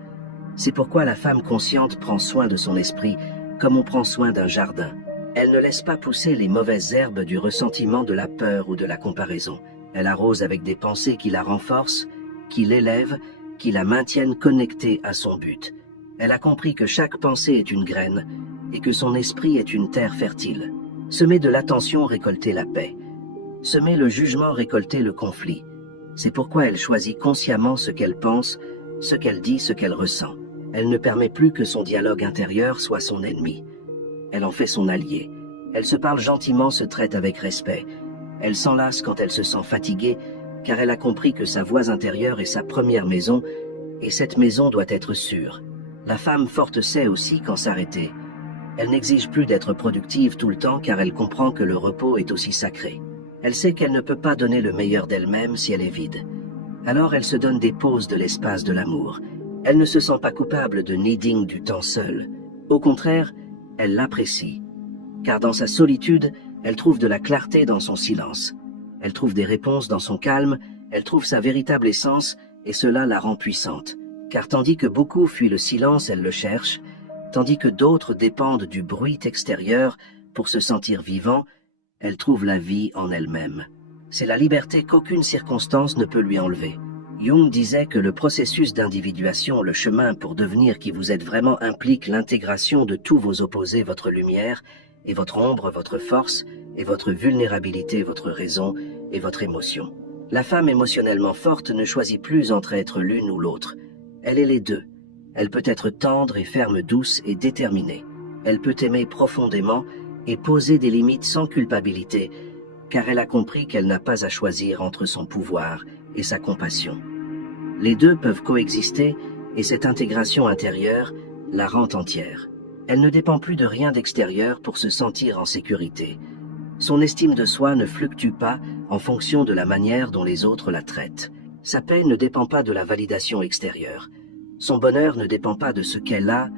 C'est pourquoi la femme consciente prend soin de son esprit comme on prend soin d'un jardin. Elle ne laisse pas pousser les mauvaises herbes du ressentiment, de la peur ou de la comparaison. Elle arrose avec des pensées qui la renforcent, qui l'élèvent, qui la maintiennent connectée à son but. Elle a compris que chaque pensée est une graine et que son esprit est une terre fertile. Semer de l'attention, récolter la paix. Semer le jugement, récolter le conflit. C'est pourquoi elle choisit consciemment ce qu'elle pense, ce qu'elle dit, ce qu'elle ressent. Elle ne permet plus que son dialogue intérieur soit son ennemi. Elle en fait son allié. Elle se parle gentiment, se traite avec respect. Elle s'enlace quand elle se sent fatiguée, car elle a compris que sa voix intérieure est sa première maison, et cette maison doit être sûre. La femme forte sait aussi quand s'arrêter. Elle n'exige plus d'être productive tout le temps, car elle comprend que le repos est aussi sacré. Elle sait qu'elle ne peut pas donner le meilleur d'elle-même si elle est vide. Alors elle se donne des pauses de l'espace de l'amour. Elle ne se sent pas coupable de needing du temps seul. Au contraire, elle l'apprécie. Car dans sa solitude, elle trouve de la clarté dans son silence. Elle trouve des réponses dans son calme, elle trouve sa véritable essence, et cela la rend puissante. Car tandis que beaucoup fuient le silence, elle le cherche, tandis que d'autres dépendent du bruit extérieur pour se sentir vivant, elle trouve la vie en elle-même. C'est la liberté qu'aucune circonstance ne peut lui enlever. Jung disait que le processus d'individuation, le chemin pour devenir qui vous êtes vraiment, implique l'intégration de tous vos opposés, votre lumière et votre ombre, votre force et votre vulnérabilité, votre raison et votre émotion. La femme émotionnellement forte ne choisit plus entre être l'une ou l'autre. Elle est les deux. Elle peut être tendre et ferme, douce et déterminée. Elle peut aimer profondément et poser des limites sans culpabilité, car elle a compris qu'elle n'a pas à choisir entre son pouvoir et sa compassion. Les deux peuvent coexister et cette intégration intérieure la rend entière. Elle ne dépend plus de rien d'extérieur pour se sentir en sécurité. Son estime de soi ne fluctue pas en fonction de la manière dont les autres la traitent. Sa paix ne dépend pas de la validation extérieure. Son bonheur ne dépend pas de ce qu'elle a,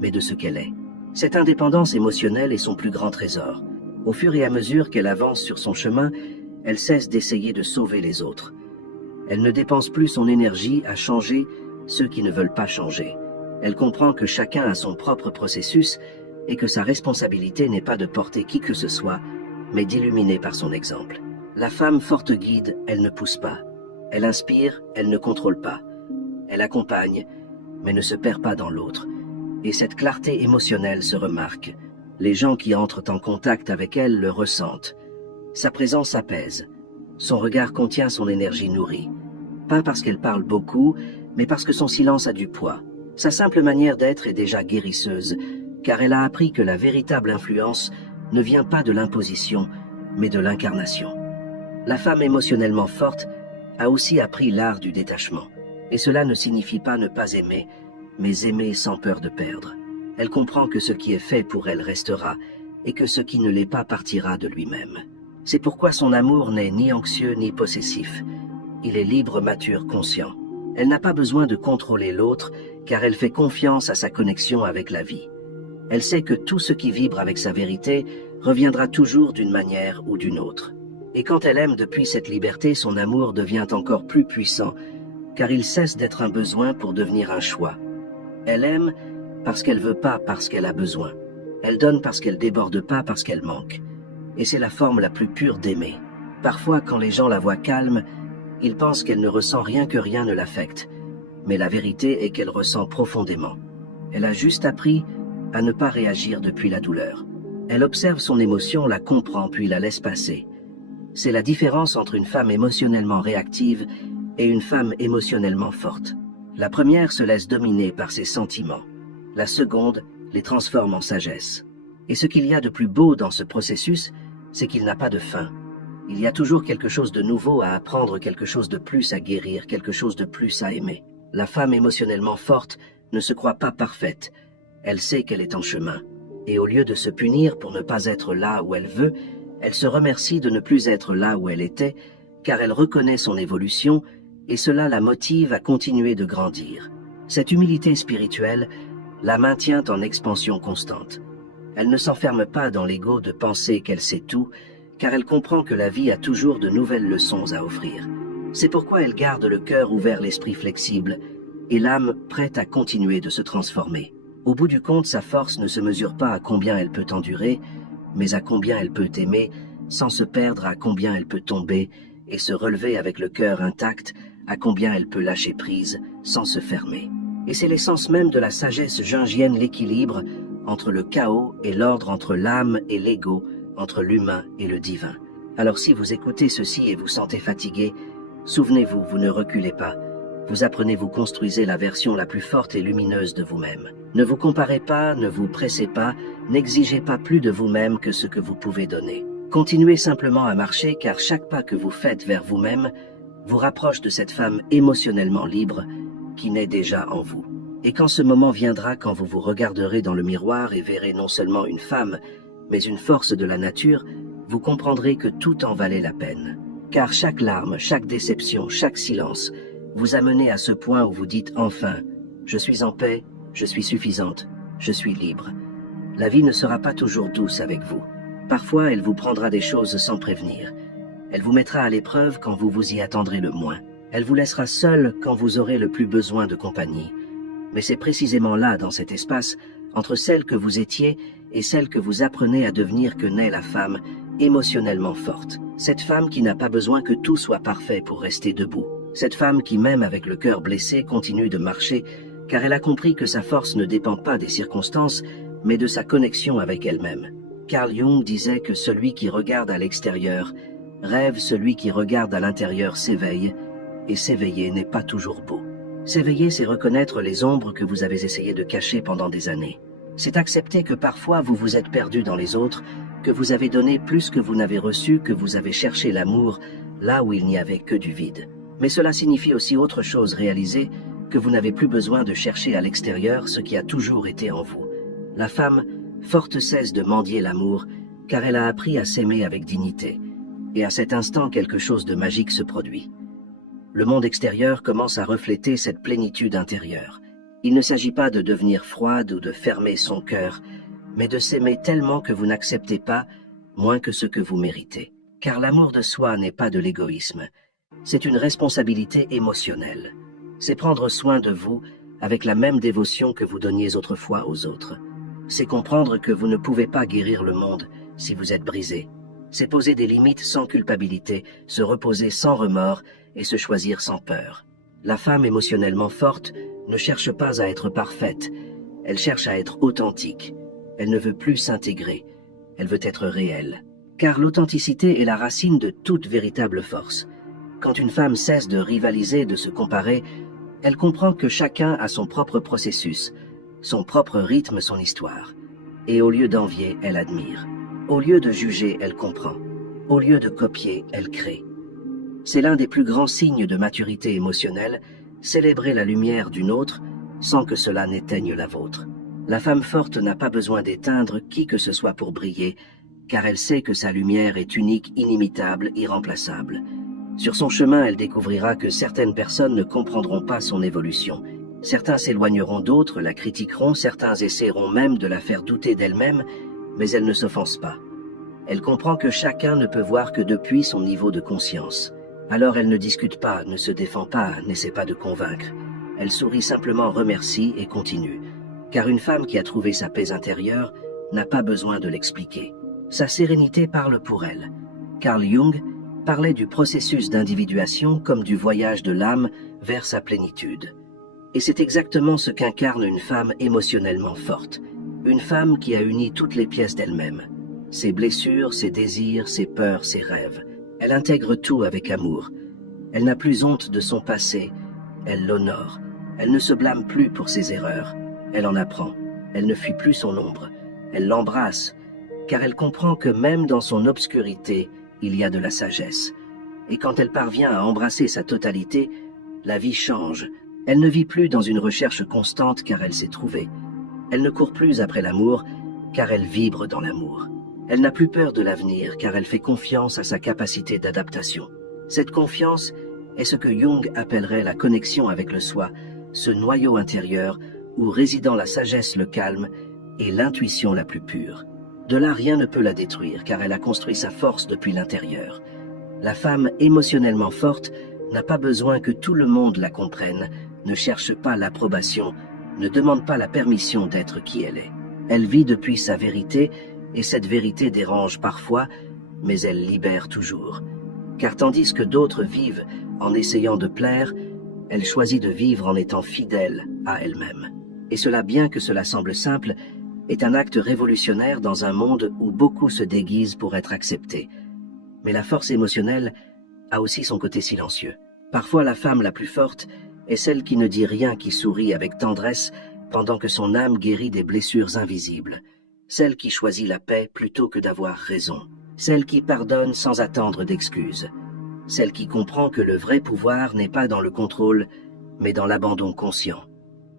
mais de ce qu'elle est. Cette indépendance émotionnelle est son plus grand trésor. Au fur et à mesure qu'elle avance sur son chemin, elle cesse d'essayer de sauver les autres. Elle ne dépense plus son énergie à changer ceux qui ne veulent pas changer. Elle comprend que chacun a son propre processus et que sa responsabilité n'est pas de porter qui que ce soit, mais d'illuminer par son exemple. La femme forte guide, elle ne pousse pas. Elle inspire, elle ne contrôle pas. Elle accompagne, mais ne se perd pas dans l'autre. Et cette clarté émotionnelle se remarque. Les gens qui entrent en contact avec elle le ressentent. Sa présence apaise. Son regard contient son énergie nourrie. Pas parce qu'elle parle beaucoup, mais parce que son silence a du poids. Sa simple manière d'être est déjà guérisseuse, car elle a appris que la véritable influence ne vient pas de l'imposition, mais de l'incarnation. La femme émotionnellement forte a aussi appris l'art du détachement. Et cela ne signifie pas ne pas aimer, mais aimer sans peur de perdre. Elle comprend que ce qui est fait pour elle restera, et que ce qui ne l'est pas partira de lui-même. C'est pourquoi son amour n'est ni anxieux ni possessif. Il est libre, mature, conscient. Elle n'a pas besoin de contrôler l'autre, car elle fait confiance à sa connexion avec la vie. Elle sait que tout ce qui vibre avec sa vérité reviendra toujours d'une manière ou d'une autre. Et quand elle aime depuis cette liberté, son amour devient encore plus puissant, car il cesse d'être un besoin pour devenir un choix. Elle aime parce qu'elle veut pas, parce qu'elle a besoin. Elle donne parce qu'elle déborde pas, parce qu'elle manque. Et c'est la forme la plus pure d'aimer. Parfois, quand les gens la voient calme, ils pensent qu'elle ne ressent rien, que rien ne l'affecte. Mais la vérité est qu'elle ressent profondément. Elle a juste appris à ne pas réagir depuis la douleur. Elle observe son émotion, la comprend, puis la laisse passer. C'est la différence entre une femme émotionnellement réactive et une femme émotionnellement forte. La première se laisse dominer par ses sentiments. La seconde les transforme en sagesse. Et ce qu'il y a de plus beau dans ce processus, c'est qu'il n'a pas de fin. Il y a toujours quelque chose de nouveau à apprendre, quelque chose de plus à guérir, quelque chose de plus à aimer. La femme émotionnellement forte ne se croit pas parfaite. Elle sait qu'elle est en chemin. Et au lieu de se punir pour ne pas être là où elle veut, elle se remercie de ne plus être là où elle était, car elle reconnaît son évolution, et cela la motive à continuer de grandir. Cette humilité spirituelle la maintient en expansion constante. Elle ne s'enferme pas dans l'ego de penser qu'elle sait tout, car elle comprend que la vie a toujours de nouvelles leçons à offrir. C'est pourquoi elle garde le cœur ouvert, l'esprit flexible, et l'âme prête à continuer de se transformer. Au bout du compte, sa force ne se mesure pas à combien elle peut endurer, mais à combien elle peut aimer, sans se perdre, à combien elle peut tomber, et se relever avec le cœur intact, à combien elle peut lâcher prise, sans se fermer. Et c'est l'essence même de la sagesse jungienne, l'équilibre entre le chaos et l'ordre, entre l'âme et l'ego, entre l'humain et le divin. Alors si vous écoutez ceci et vous sentez fatigué, souvenez-vous, vous ne reculez pas. Vous apprenez, vous construisez la version la plus forte et lumineuse de vous-même. Ne vous comparez pas, ne vous pressez pas, n'exigez pas plus de vous-même que ce que vous pouvez donner. Continuez simplement à marcher, car chaque pas que vous faites vers vous-même vous rapproche de cette femme émotionnellement libre qui naît déjà en vous. Et quand ce moment viendra, quand vous vous regarderez dans le miroir et verrez non seulement une femme, mais une force de la nature, vous comprendrez que tout en valait la peine. Car chaque larme, chaque déception, chaque silence vous amenez à ce point où vous dites enfin « Je suis en paix, je suis suffisante, je suis libre ». La vie ne sera pas toujours douce avec vous. Parfois, elle vous prendra des choses sans prévenir. Elle vous mettra à l'épreuve quand vous vous y attendrez le moins. Elle vous laissera seul quand vous aurez le plus besoin de compagnie. Mais c'est précisément là, dans cet espace, entre celle que vous étiez et celle que vous apprenez à devenir, que naît la femme émotionnellement forte. Cette femme qui n'a pas besoin que tout soit parfait pour rester debout. Cette femme qui, même avec le cœur blessé, continue de marcher, car elle a compris que sa force ne dépend pas des circonstances, mais de sa connexion avec elle-même. Carl Jung disait que celui qui regarde à l'extérieur rêve, celui qui regarde à l'intérieur s'éveille, et s'éveiller n'est pas toujours beau. S'éveiller, c'est reconnaître les ombres que vous avez essayé de cacher pendant des années. C'est accepter que parfois vous vous êtes perdu dans les autres, que vous avez donné plus que vous n'avez reçu, que vous avez cherché l'amour là où il n'y avait que du vide. Mais cela signifie aussi autre chose, réaliser que vous n'avez plus besoin de chercher à l'extérieur ce qui a toujours été en vous. La femme forte cesse de mendier l'amour, car elle a appris à s'aimer avec dignité. Et à cet instant, quelque chose de magique se produit. Le monde extérieur commence à refléter cette plénitude intérieure. Il ne s'agit pas de devenir froide ou de fermer son cœur, mais de s'aimer tellement que vous n'acceptez pas moins que ce que vous méritez. Car l'amour de soi n'est pas de l'égoïsme. C'est une responsabilité émotionnelle. C'est prendre soin de vous avec la même dévotion que vous donniez autrefois aux autres. C'est comprendre que vous ne pouvez pas guérir le monde si vous êtes brisé. C'est poser des limites sans culpabilité, se reposer sans remords et se choisir sans peur. La femme émotionnellement forte ne cherche pas à être parfaite, elle cherche à être authentique. Elle ne veut plus s'intégrer, elle veut être réelle. Car l'authenticité est la racine de toute véritable force. Quand une femme cesse de rivaliser, de se comparer, elle comprend que chacun a son propre processus, son propre rythme, son histoire. Et au lieu d'envier, elle admire. Au lieu de juger, elle comprend. Au lieu de copier, elle crée. C'est l'un des plus grands signes de maturité émotionnelle, célébrer la lumière d'une autre sans que cela n'éteigne la vôtre. La femme forte n'a pas besoin d'éteindre qui que ce soit pour briller, car elle sait que sa lumière est unique, inimitable, irremplaçable. Sur son chemin, elle découvrira que certaines personnes ne comprendront pas son évolution. Certains s'éloigneront d'autres, la critiqueront, certains essaieront même de la faire douter d'elle-même, mais elle ne s'offense pas. Elle comprend que chacun ne peut voir que depuis son niveau de conscience. Alors elle ne discute pas, ne se défend pas, n'essaie pas de convaincre. Elle sourit simplement, remercie et continue. Car une femme qui a trouvé sa paix intérieure n'a pas besoin de l'expliquer. Sa sérénité parle pour elle. Carl Jung parlait du processus d'individuation comme du voyage de l'âme vers sa plénitude. Et c'est exactement ce qu'incarne une femme émotionnellement forte. Une femme qui a uni toutes les pièces d'elle-même. Ses blessures, ses désirs, ses peurs, ses rêves. Elle intègre tout avec amour. Elle n'a plus honte de son passé. Elle l'honore. Elle ne se blâme plus pour ses erreurs. Elle en apprend. Elle ne fuit plus son ombre. Elle l'embrasse, car elle comprend que même dans son obscurité, il y a de la sagesse. Et quand elle parvient à embrasser sa totalité, la vie change. Elle ne vit plus dans une recherche constante car elle s'est trouvée. Elle ne court plus après l'amour car elle vibre dans l'amour. Elle n'a plus peur de l'avenir car elle fait confiance à sa capacité d'adaptation. Cette confiance est ce que Jung appellerait la connexion avec le soi, ce noyau intérieur où résidant la sagesse, le calme et l'intuition la plus pure. De là, rien ne peut la détruire car elle a construit sa force depuis l'intérieur. La femme émotionnellement forte n'a pas besoin que tout le monde la comprenne, ne cherche pas l'approbation, ne demande pas la permission d'être qui elle est. Elle vit depuis sa vérité et cette vérité dérange parfois, mais elle libère toujours. Car tandis que d'autres vivent en essayant de plaire, elle choisit de vivre en étant fidèle à elle-même. Et cela, bien que cela semble simple, est un acte révolutionnaire dans un monde où beaucoup se déguisent pour être acceptés. Mais la force émotionnelle a aussi son côté silencieux. Parfois, la femme la plus forte est celle qui ne dit rien, qui sourit avec tendresse pendant que son âme guérit des blessures invisibles. Celle qui choisit la paix plutôt que d'avoir raison. Celle qui pardonne sans attendre d'excuses. Celle qui comprend que le vrai pouvoir n'est pas dans le contrôle, mais dans l'abandon conscient.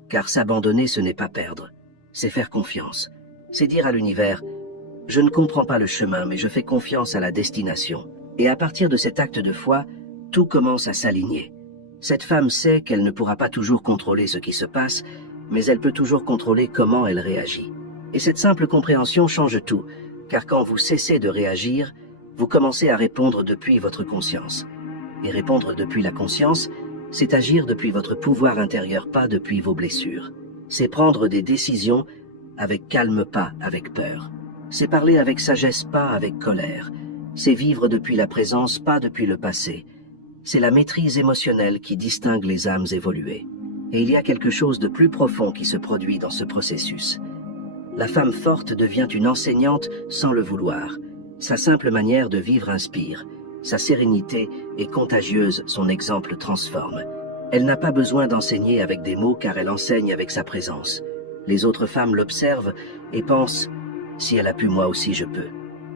Car s'abandonner, ce n'est pas perdre, c'est faire confiance. C'est dire à l'univers « Je ne comprends pas le chemin, mais je fais confiance à la destination ». Et à partir de cet acte de foi, tout commence à s'aligner. Cette femme sait qu'elle ne pourra pas toujours contrôler ce qui se passe, mais elle peut toujours contrôler comment elle réagit. Et cette simple compréhension change tout, car quand vous cessez de réagir, vous commencez à répondre depuis votre conscience. Et répondre depuis la conscience, c'est agir depuis votre pouvoir intérieur, pas depuis vos blessures. C'est prendre des décisions avec calme, pas avec peur. C'est parler avec sagesse, pas avec colère. C'est vivre depuis la présence, pas depuis le passé. C'est la maîtrise émotionnelle qui distingue les âmes évoluées. Et il y a quelque chose de plus profond qui se produit dans ce processus. La femme forte devient une enseignante sans le vouloir. Sa simple manière de vivre inspire. Sa sérénité est contagieuse, son exemple transforme. Elle n'a pas besoin d'enseigner avec des mots car elle enseigne avec sa présence. Les autres femmes l'observent et pensent « si elle a pu, moi aussi je peux ».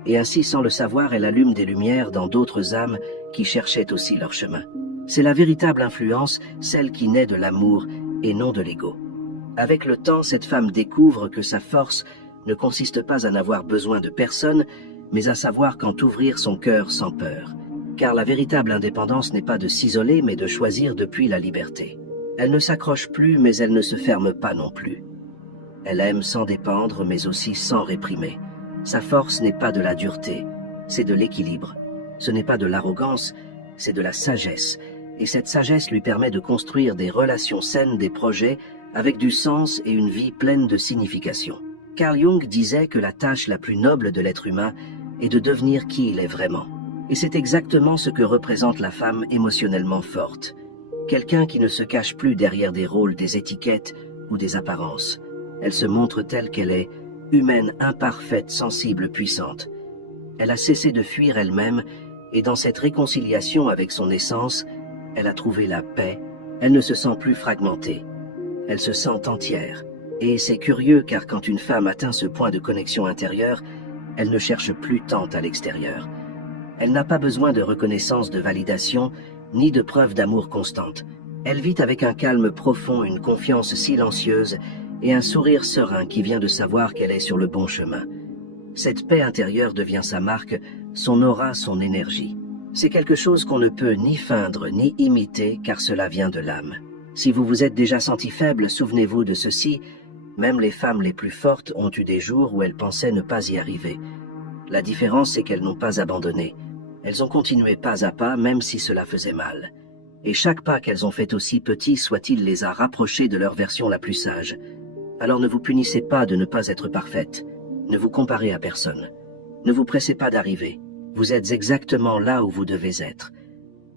Et ainsi, sans le savoir, elle allume des lumières dans d'autres âmes qui cherchaient aussi leur chemin. C'est la véritable influence, celle qui naît de l'amour et non de l'ego. Avec le temps, cette femme découvre que sa force ne consiste pas à n'avoir besoin de personne, mais à savoir quand ouvrir son cœur sans peur. Car la véritable indépendance n'est pas de s'isoler, mais de choisir depuis la liberté. Elle ne s'accroche plus, mais elle ne se ferme pas non plus. Elle aime sans dépendre, mais aussi sans réprimer. Sa force n'est pas de la dureté, c'est de l'équilibre. Ce n'est pas de l'arrogance, c'est de la sagesse. Et cette sagesse lui permet de construire des relations saines, des projets, avec du sens et une vie pleine de signification. Carl Jung disait que la tâche la plus noble de l'être humain est de devenir qui il est vraiment. Et c'est exactement ce que représente la femme émotionnellement forte. Quelqu'un qui ne se cache plus derrière des rôles, des étiquettes ou des apparences. Elle se montre telle qu'elle est, humaine, imparfaite, sensible, puissante. Elle a cessé de fuir elle-même et dans cette réconciliation avec son essence, elle a trouvé la paix. Elle ne se sent plus fragmentée. Elle se sent entière. Et c'est curieux car quand une femme atteint ce point de connexion intérieure, elle ne cherche plus tant à l'extérieur. Elle n'a pas besoin de reconnaissance, de validation, ni de preuve d'amour constante. Elle vit avec un calme profond, une confiance silencieuse et un sourire serein qui vient de savoir qu'elle est sur le bon chemin. Cette paix intérieure devient sa marque, son aura, son énergie. C'est quelque chose qu'on ne peut ni feindre ni imiter car cela vient de l'âme. Si vous vous êtes déjà senti faible, souvenez-vous de ceci, même les femmes les plus fortes ont eu des jours où elles pensaient ne pas y arriver. La différence, c'est qu'elles n'ont pas abandonné. Elles ont continué pas à pas, même si cela faisait mal. Et chaque pas qu'elles ont fait, aussi petit soit-il, les a rapprochées de leur version la plus sage. Alors ne vous punissez pas de ne pas être parfaite. Ne vous comparez à personne. Ne vous pressez pas d'arriver. Vous êtes exactement là où vous devez être.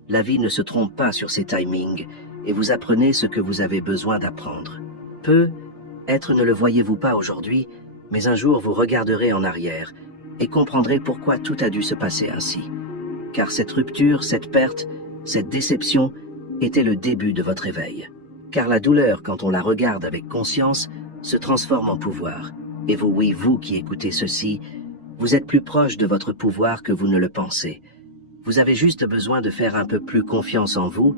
La vie ne se trompe pas sur ses timings, et vous apprenez ce que vous avez besoin d'apprendre. Peut-être ne le voyez-vous pas aujourd'hui, mais un jour vous regarderez en arrière et comprendrez pourquoi tout a dû se passer ainsi. Car cette rupture, cette perte, cette déception était le début de votre éveil. Car la douleur, quand on la regarde avec conscience, se transforme en pouvoir. Et vous, oui, vous qui écoutez ceci, vous êtes plus proche de votre pouvoir que vous ne le pensez. Vous avez juste besoin de faire un peu plus confiance en vous,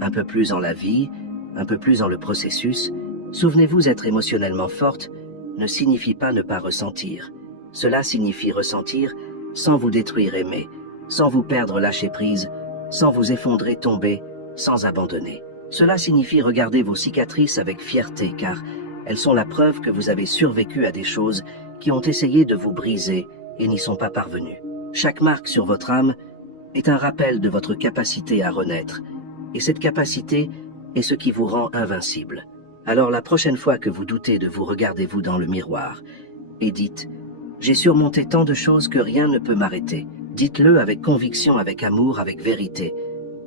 un peu plus en la vie, un peu plus en le processus. Souvenez-vous, être émotionnellement forte ne signifie pas ne pas ressentir. Cela signifie ressentir sans vous détruire, aimer, sans vous perdre, lâcher prise, sans vous effondrer, tomber, sans abandonner. Cela signifie regarder vos cicatrices avec fierté, car elles sont la preuve que vous avez survécu à des choses qui ont essayé de vous briser et n'y sont pas parvenues. Chaque marque sur votre âme est un rappel de votre capacité à renaître, et cette capacité est ce qui vous rend invincible. Alors la prochaine fois que vous doutez de vous, regardez-vous dans le miroir et dites « J'ai surmonté tant de choses que rien ne peut m'arrêter ». Dites-le avec conviction, avec amour, avec vérité,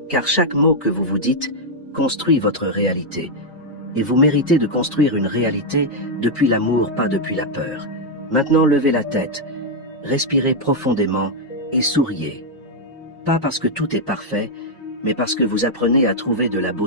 car chaque mot que vous vous dites construit votre réalité. Et vous méritez de construire une réalité depuis l'amour, pas depuis la peur. Maintenant, levez la tête, respirez profondément et souriez. Pas parce que tout est parfait, mais parce que vous apprenez à trouver de la beauté.